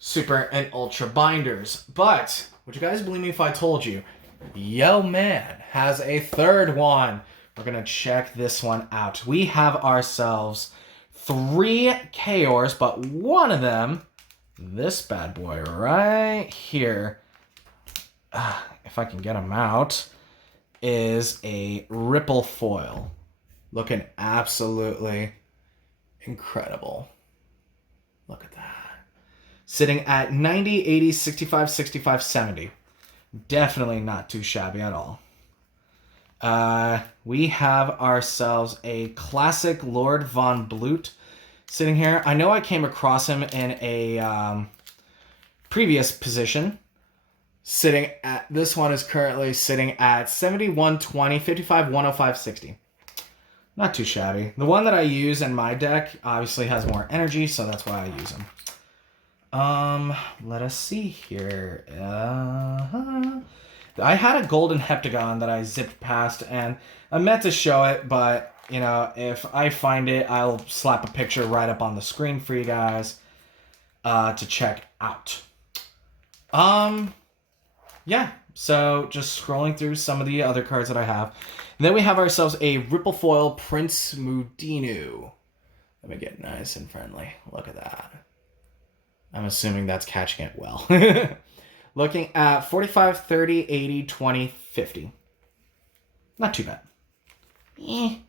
Super and Ultra binders. But would you guys believe me if I told you Yo Man has a 3rd one? We're going to check this one out. We have ourselves 3 Chaos, but one of them, this bad boy right here, if I can get him out, is a Ripple Foil. Looking absolutely incredible. Look at that. Sitting at 90, 80, 65, 65, 70. Definitely not too shabby at all. We have ourselves a classic Lord Von Bloot sitting here. I know I came across him in a previous position. This one is currently sitting at 70, 120, 55, 105, 60. Not too shabby. The one that I use in my deck obviously has more energy, so that's why I use him. Let us see here. I had a golden heptagon that I zipped past, and I meant to show it, but, if I find it, I'll slap a picture right up on the screen for you guys to check out. Yeah, so just scrolling through some of the other cards that I have. And then we have ourselves a Ripple Foil Prince Mudinu. Let me get nice and friendly. Look at that. I'm assuming that's catching it well. Looking at 45, 30, 80, 20, 50. Not too bad.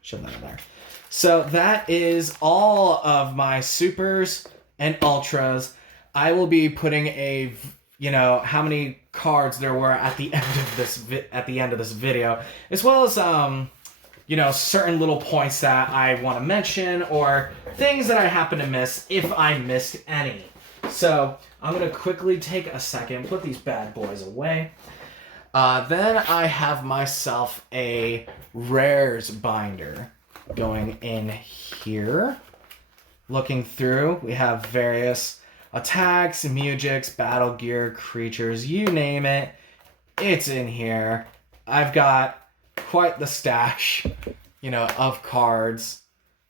Shove that in there. So that is all of my supers and ultras. I will be putting how many cards there were at the end of this video, as well as certain little points that I want to mention or things that I happen to miss if I missed any. So I'm gonna quickly take a second, put these bad boys away. Then I have myself a rares binder going in here. Looking through, we have various attacks, Mujiks, battle gear, creatures, you name it. It's in here. I've got quite the stash, of cards.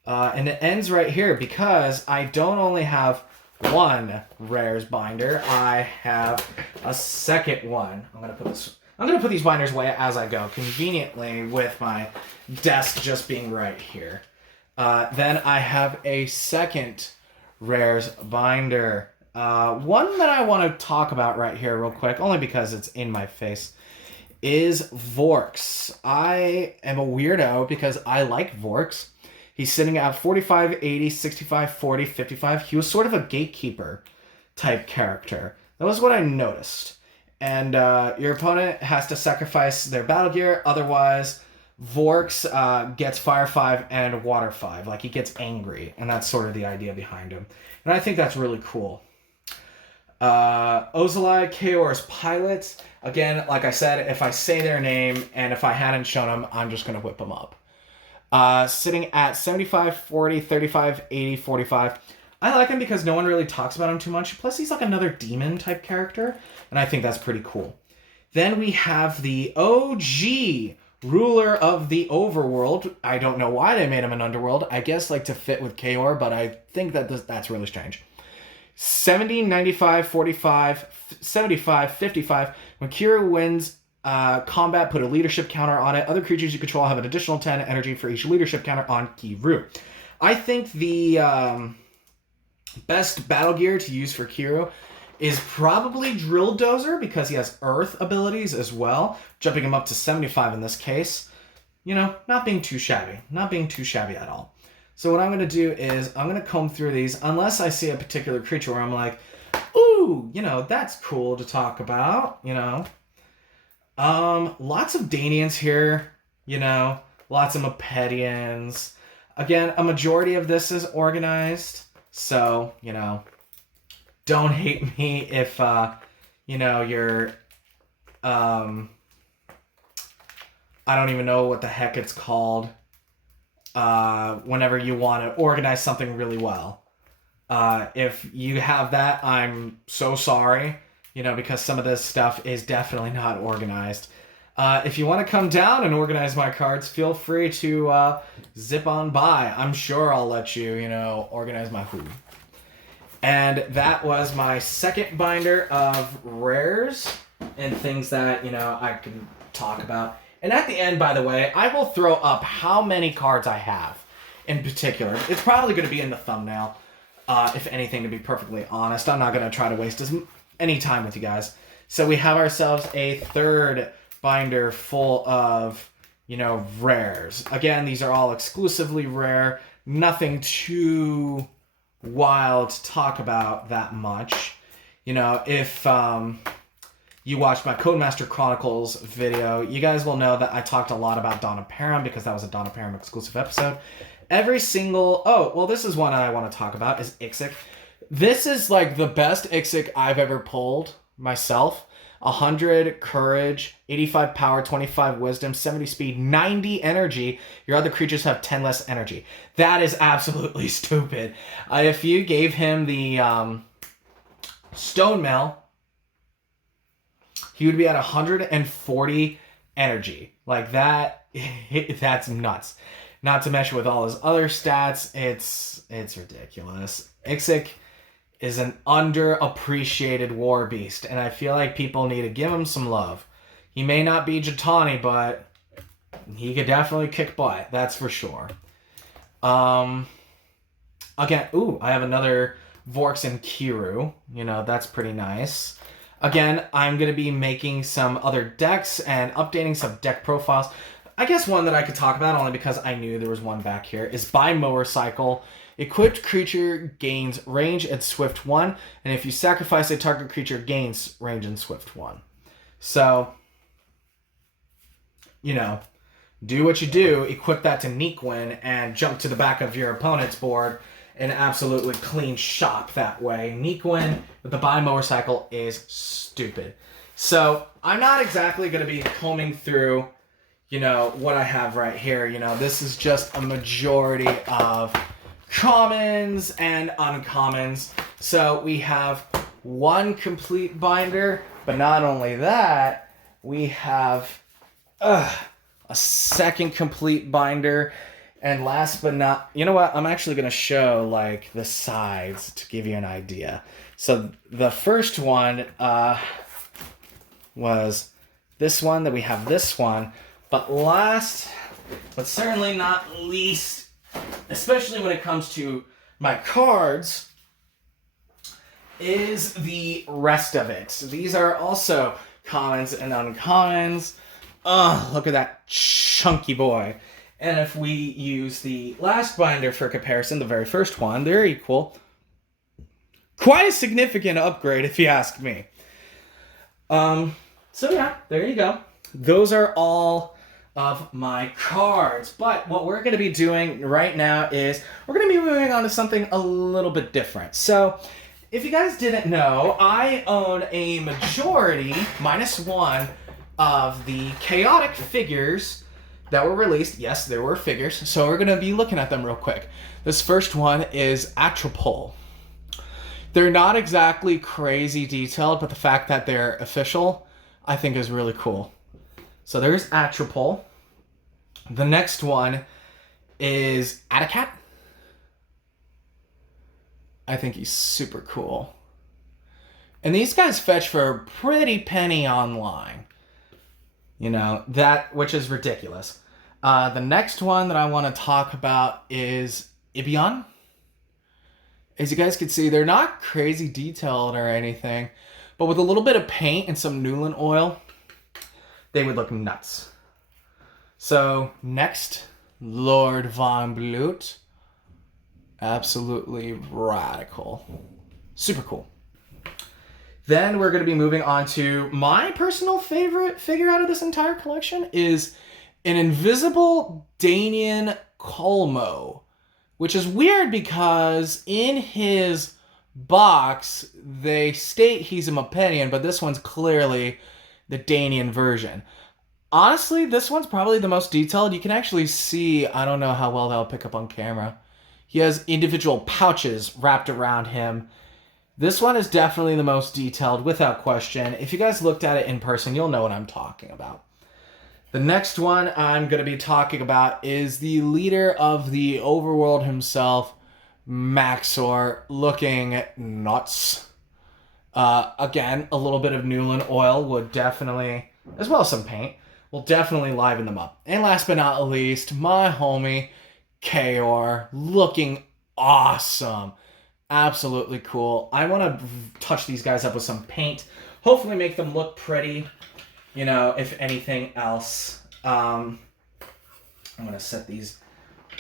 And it ends right here because I don't only have one rares binder, I have a second one. I'm gonna put these binders away as I go, conveniently with my desk just being right here. Then I have a second rares binder. One that I want to talk about right here real quick, only because it's in my face, is Vorks. I am a weirdo because I like Vorks. He's sitting at 45, 80, 65, 40, 55. He was sort of a gatekeeper type character. That was what I noticed. And your opponent has to sacrifice their battle gear, otherwise Vorks gets fire 5 and water 5. Like, he gets angry, and that's sort of the idea behind him. And I think that's really cool. Ozilai, Chaos Pilot. Again, like I said, if I say their name and if I hadn't shown them, I'm just going to whip them up. Sitting at 75, 40, 35, 80, 45. I like him because no one really talks about him too much. Plus, he's like another demon type character, and I think that's pretty cool. Then we have the OG ruler of the overworld. I don't know why they made him an underworld. I guess like to fit with Kaor, but I think that that's really strange. 70, 95, 45, 75, 55. When Kiru wins combat, put a leadership counter on it. Other creatures you control have an additional 10 energy for each leadership counter on Kiru. I think the best battle gear to use for Kiru is probably Drill Dozer because he has earth abilities as well, jumping him up to 75 in this case. You know, not being too shabby. Not being too shabby at all. So what I'm going to do is I'm going to comb through these unless I see a particular creature where I'm like, ooh, you know, that's cool to talk about, you know. Lots of Danians here, you know, lots of Mopedians. Again, a majority of this is organized, so, you know, don't hate me if, you know, you're, I don't even know what the heck it's called, whenever you want to organize something really well. If you have that, I'm so sorry, you know, because some of this stuff is definitely not organized. If you want to come down and organize my cards, feel free to zip on by. I'm sure I'll let you, you know, organize my food. And that was my second binder of rares and things that, you know, I can talk about. And at the end, by the way, I will throw up how many cards I have in particular. It's probably going to be in the thumbnail, if anything, to be perfectly honest. I'm not going to try to waste any time with you guys. So we have ourselves a third binder full of, you know, rares. Again, these are all exclusively rare. Nothing too wild to talk about that much. You know, if you watched my Codemaster Chronicles video, you guys will know that I talked a lot about Dawn of Param because that was a Dawn of Param exclusive episode. Every single... Oh, well, this is one I want to talk about, is Ixik. This is, like, the best Ixik I've ever pulled myself. 100 courage, 85 power, 25 wisdom, 70 speed, 90 energy. Your other creatures have 10 less energy. That is absolutely stupid. If you gave him the Stone Mail, he would be at 140 energy. Like that, that's nuts. Not to mention with all his other stats, it's ridiculous. Ixik is an underappreciated war beast, and I feel like people need to give him some love. He may not be Jitani, but he could definitely kick butt, that's for sure. Again, ooh, I have another Vorx and Kiru. You know, that's pretty nice. Again, I'm going to be making some other decks and updating some deck profiles. I guess one that I could talk about, only because I knew there was one back here, is By Motorcycle. Equipped creature gains range and swift 1, and if you sacrifice a target creature, gains range and swift 1. So, you know, do what you do, equip that to Neequin, and jump to the back of your opponent's board and absolutely clean shop that way. Neequin with the By Motorcycle is stupid. So, I'm not exactly going to be combing through, you know, what I have right here. You know, this is just a majority of commons and uncommons. So we have one complete binder, but not only that, we have a second complete binder. And last but not, you know what? I'm actually going to show like the sides to give you an idea. So the first one was this one, that we have this one, but last, but certainly not least, especially when it comes to my cards, is the rest of it. These are also commons and uncommons. Look at that chunky boy. And if we use the last binder for comparison, the very first one, they're equal. Quite a significant upgrade, if you ask me. So yeah, there you go. Those are all of my cards. But what we're going to be doing right now is we're going to be moving on to something a little bit different. So if you guys didn't know, I own a majority, -1, of the chaotic figures that were released. Yes, there were figures. So we're going to be looking at them real quick. This first one is Atropole. They're not exactly crazy detailed, but the fact that they're official, I think is really cool. So there's Atropol. The next one is Atacat. I think he's super cool. And these guys fetch for a pretty penny online. You know, that, which is ridiculous. The next one that I want to talk about is Ibion. As you guys can see, they're not crazy detailed or anything, but with a little bit of paint and some Newland oil, they would look nuts. So next, Lord Von Bloot. Absolutely radical. Super cool. Then we're going to be moving on to my personal favorite figure out of this entire collection is an invisible Danian Colmo, which is weird because in his box, they state he's a Mopedian, but this one's clearly the Danian version. Honestly, this one's probably the most detailed. You can actually see, I don't know how well that'll pick up on camera. He has individual pouches wrapped around him. This one is definitely the most detailed, without question. If you guys looked at it in person, you'll know what I'm talking about. The next one I'm going to be talking about is the leader of the overworld himself, Maxor, looking nuts. Again, a little bit of Newland oil would definitely, as well as some paint, will definitely liven them up. And last but not least, my homie, Kaor, looking awesome. Absolutely cool. I want to touch these guys up with some paint. Hopefully make them look pretty, you know, if anything else. I'm going to set these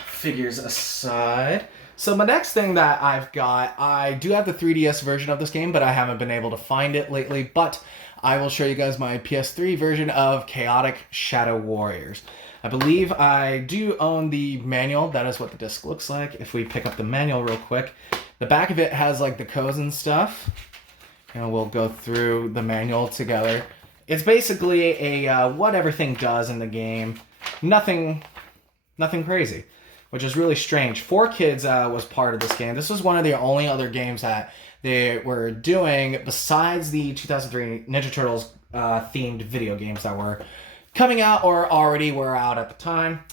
figures aside. So my next thing that I've got, I do have the 3DS version of this game, but I haven't been able to find it lately. But I will show you guys my PS3 version of Chaotic Shadow Warriors. I believe I do own the manual. That is what the disc looks like. If we pick up the manual real quick, the back of it has like the codes and stuff. And we'll go through the manual together. It's basically a what everything does in the game. Nothing crazy, which is really strange. 4Kids was part of this game. This was one of the only other games that they were doing besides the 2003 Ninja Turtles themed video games that were coming out or already were out at the time.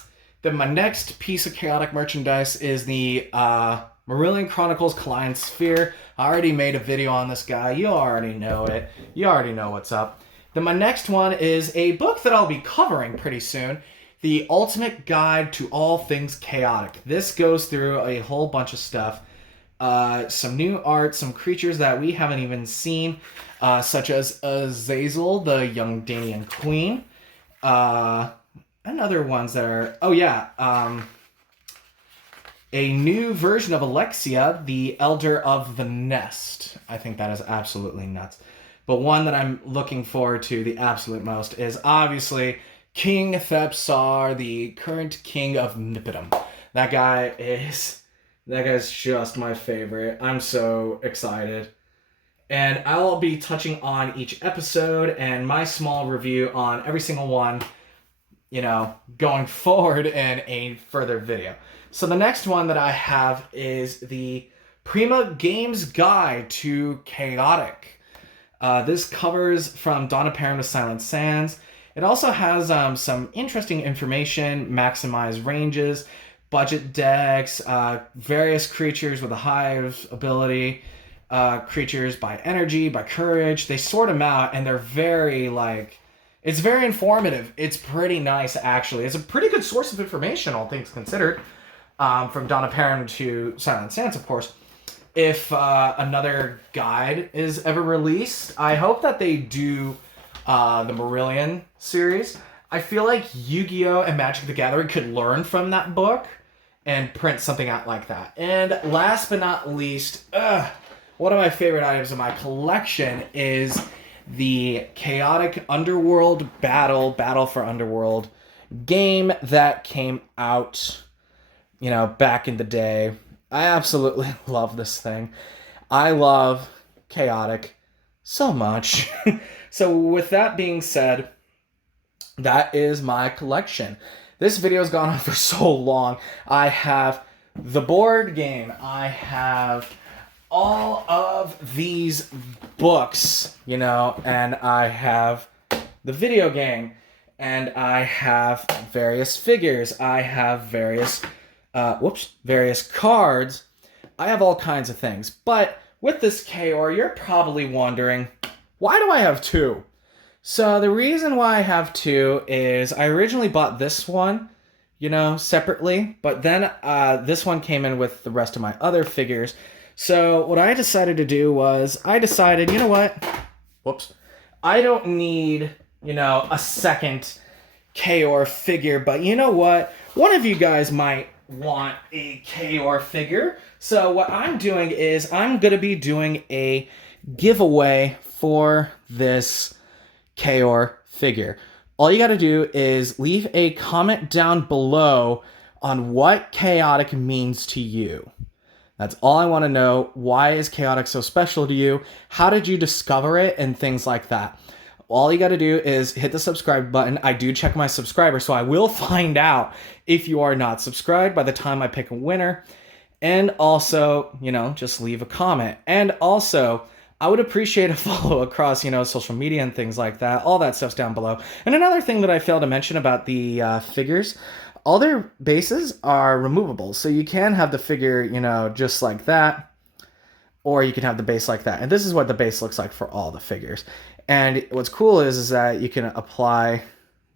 Then my next piece of chaotic merchandise is the Marillion Chronicles Collide Sphere. I already made a video on this guy. You already know it. You already know what's up. Then my next one is a book that I'll be covering pretty soon. The Ultimate Guide to All Things Chaotic. This goes through a whole bunch of stuff. Some new art, some creatures that we haven't even seen, such as Azazel, the young Danian queen. And other ones that are... Oh, yeah. A new version of Alexia, the Elder of the Nest. I think that is absolutely nuts. But one that I'm looking forward to the absolute most is obviously King Thepsar, the current king of Nippidum. That guy's just my favorite. I'm so excited. And I'll be touching on each episode and my small review on every single one, you know, going forward in a further video. So the next one that I have is the Prima Games Guide to Chaotic. This covers from Dawn of Perrin to Silent Sands. It also has some interesting information, maximize ranges, budget decks, various creatures with a hive ability, creatures by energy, by courage. They sort them out, and they're very, like... It's very informative. It's pretty nice, actually. It's a pretty good source of information, all things considered. From Dawn of Perrin to Silent Sands, of course. If another guide is ever released, I hope that they do the Marillion series. I feel like Yu-Gi-Oh! And Magic the Gathering could learn from that book and print something out like that. And last but not least, one of my favorite items in my collection is the Chaotic Underworld Battle for Underworld game that came out, you know, back in the day. I absolutely love this thing. I love Chaotic so much. So with that being said, that is my collection. This video's gone on for so long. I have the board game. I have all of of these books, you know, and I have the video game, and I have various figures. I have various, various cards. I have all kinds of things. But with this Kaor, you're probably wondering, why do I have two? So the reason why I have two is I originally bought this one, you know, separately, but then this one came in with the rest of my other figures. So what I decided to do was I decided, you know what? I don't need, you know, a second Kaor figure, but you know what? One of you guys might want a Kaor figure. So what I'm doing is I'm going to be doing a giveaway for this Kaor figure. All you got to do is leave a comment down below on what chaotic means to you. That's all I want to know. Why is chaotic so special to you? How did you discover it? And things like that. All you got to do is hit the subscribe button. I do check my subscribers, so I will find out if you are not subscribed by the time I pick a winner. And also, you know, just leave a comment. And also, I would appreciate a follow across, you know, social media and things like that. All that stuff's down below. And another thing that I failed to mention about the figures, all their bases are removable. So you can have the figure, you know, just like that, or you can have the base like that. And this is what the base looks like for all the figures. And what's cool is that you can apply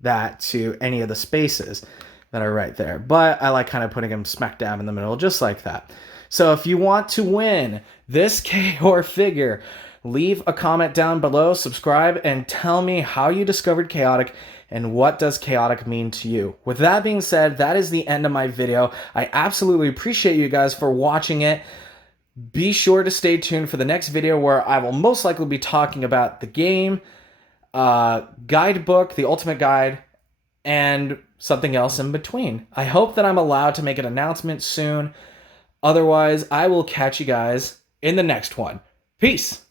that to any of the spaces that are right there. But I like kind of putting them smack dab in the middle, just like that. So if you want to win this Kaor figure, leave a comment down below, subscribe, and tell me how you discovered chaotic and what does chaotic mean to you. With that being said, that is the end of my video. I absolutely appreciate you guys for watching it. Be sure to stay tuned for the next video where I will most likely be talking about the game, guidebook, the ultimate guide, and something else in between. I hope that I'm allowed to make an announcement soon. Otherwise, I will catch you guys in the next one. Peace.